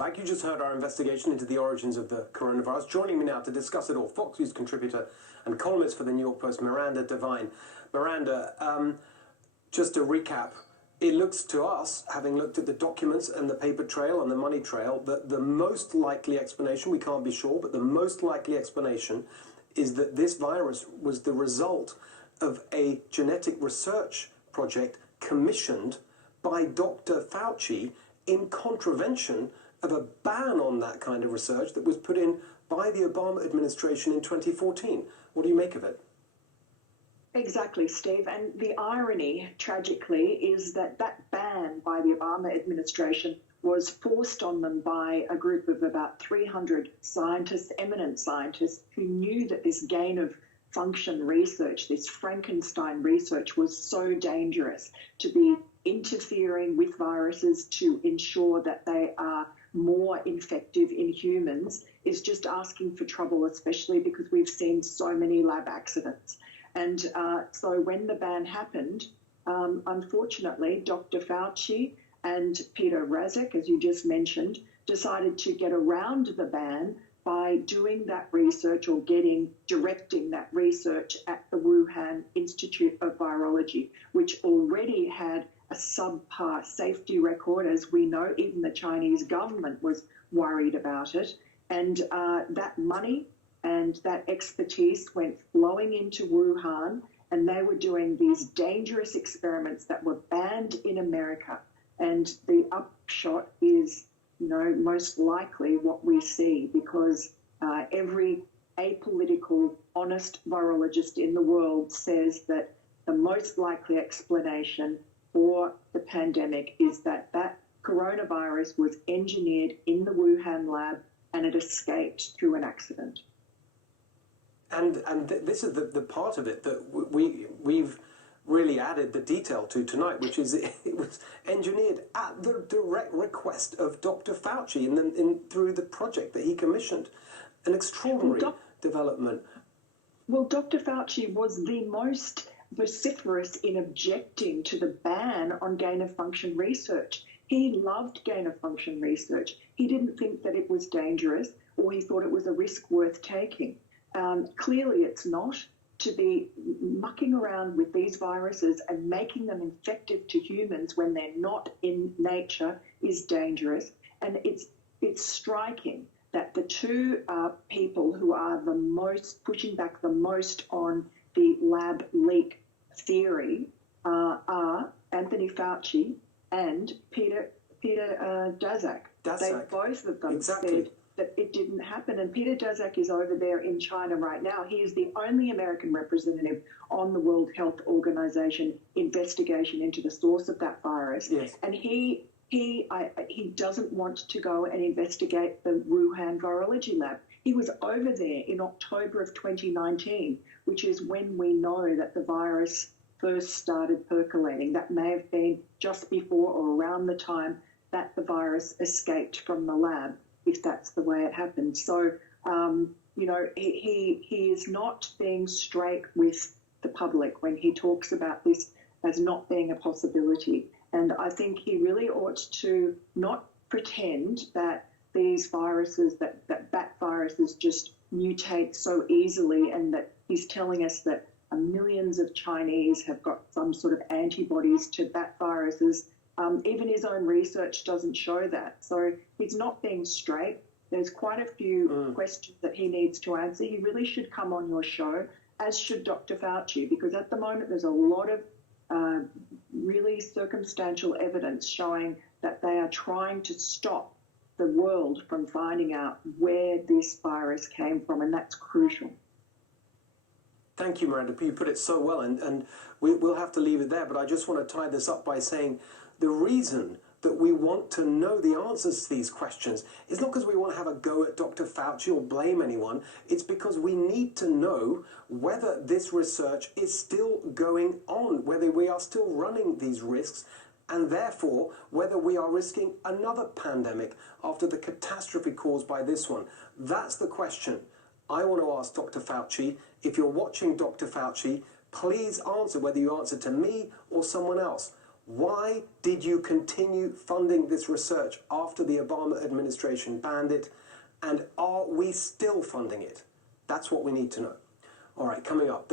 back. You just heard our investigation into the origins of the coronavirus. Joining me now to discuss it all, Fox News contributor and columnist for the New York Post, Miranda Devine. Miranda, just to recap, it looks to us, having looked at the documents and the paper trail and the money trail, that the most likely explanation, we can't be sure, but the most likely explanation is that this virus was the result of a genetic research project commissioned by Dr. Fauci in contravention of a ban on that kind of research that was put in by the Obama administration in 2014. What do you make of it? Exactly, Steve. And the irony, tragically, is that that ban by the Obama administration was forced on them by a group of about 300 scientists, eminent scientists, who knew that this gain of function research, this Frankenstein research, was so dangerous, to be interfering with viruses to ensure that they are more infective in humans is just asking for trouble, especially because we've seen so many lab accidents. And so when the ban happened, unfortunately, Dr. Fauci and Peter Daszak, as you just mentioned, decided to get around the ban by doing that research or directing that research at the Wuhan Institute of Virology, which already had a subpar safety record. As we know, even the Chinese government was worried about it. And that money and that expertise went flowing into Wuhan, and they were doing these dangerous experiments that were banned in America. And the upshot is, most likely what we see, because every apolitical, honest virologist in the world says that the most likely explanation for the pandemic is that that coronavirus was engineered in the Wuhan lab and it escaped through an accident. And this is the part of it that we've really added the detail to tonight, which is it was engineered at the direct request of Dr. Fauci and through the project that he commissioned. An extraordinary development. Well, Dr. Fauci was the most vociferous in objecting to the ban on gain-of-function research. He loved gain-of-function research. He didn't think that it was dangerous, or he thought it was a risk worth taking. Clearly it's not. To be mucking around with these viruses and making them infective to humans when they're not in nature is dangerous. And it's striking that the two people who are the most pushing back the most on the lab leak theory are Anthony Fauci and Peter Daszak. They both of them said that it didn't happen. And Peter Daszak is over there in China right now. He is the only American representative on the World Health Organization investigation into the source of that virus. Yes. And he doesn't want to go and investigate the Wuhan virology lab. He was over there in October of 2019, which is when we know that the virus first started percolating. That may have been just before or around the time that the virus escaped from the lab, if that's the way it happened. So, he is not being straight with the public when he talks about this as not being a possibility. And I think he really ought to not pretend that these viruses, that bat viruses just mutate so easily, and that he's telling us that millions of Chinese have got some sort of antibodies to bat viruses. Even his own research doesn't show that. So he's not being straight. There's quite a few questions that he needs to answer. He really should come on your show, as should Dr. Fauci, because at the moment there's a lot of really circumstantial evidence showing that they are trying to stop the world from finding out where this virus came from, and that's crucial. Thank you, Miranda. You put it so well, and we'll have to leave it there, but I just want to tie this up by saying the reason that we want to know the answers to these questions is not because we want to have a go at Dr. Fauci or blame anyone. It's because we need to know whether this research is still going on, whether we are still running these risks, and therefore whether we are risking another pandemic after the catastrophe caused by this one. That's the question I want to ask Dr. Fauci. If you're watching Dr. Fauci, please answer, whether you answer to me or someone else. Why did you continue funding this research after the Obama administration banned it? And are we still funding it? That's what we need to know. All right, coming up.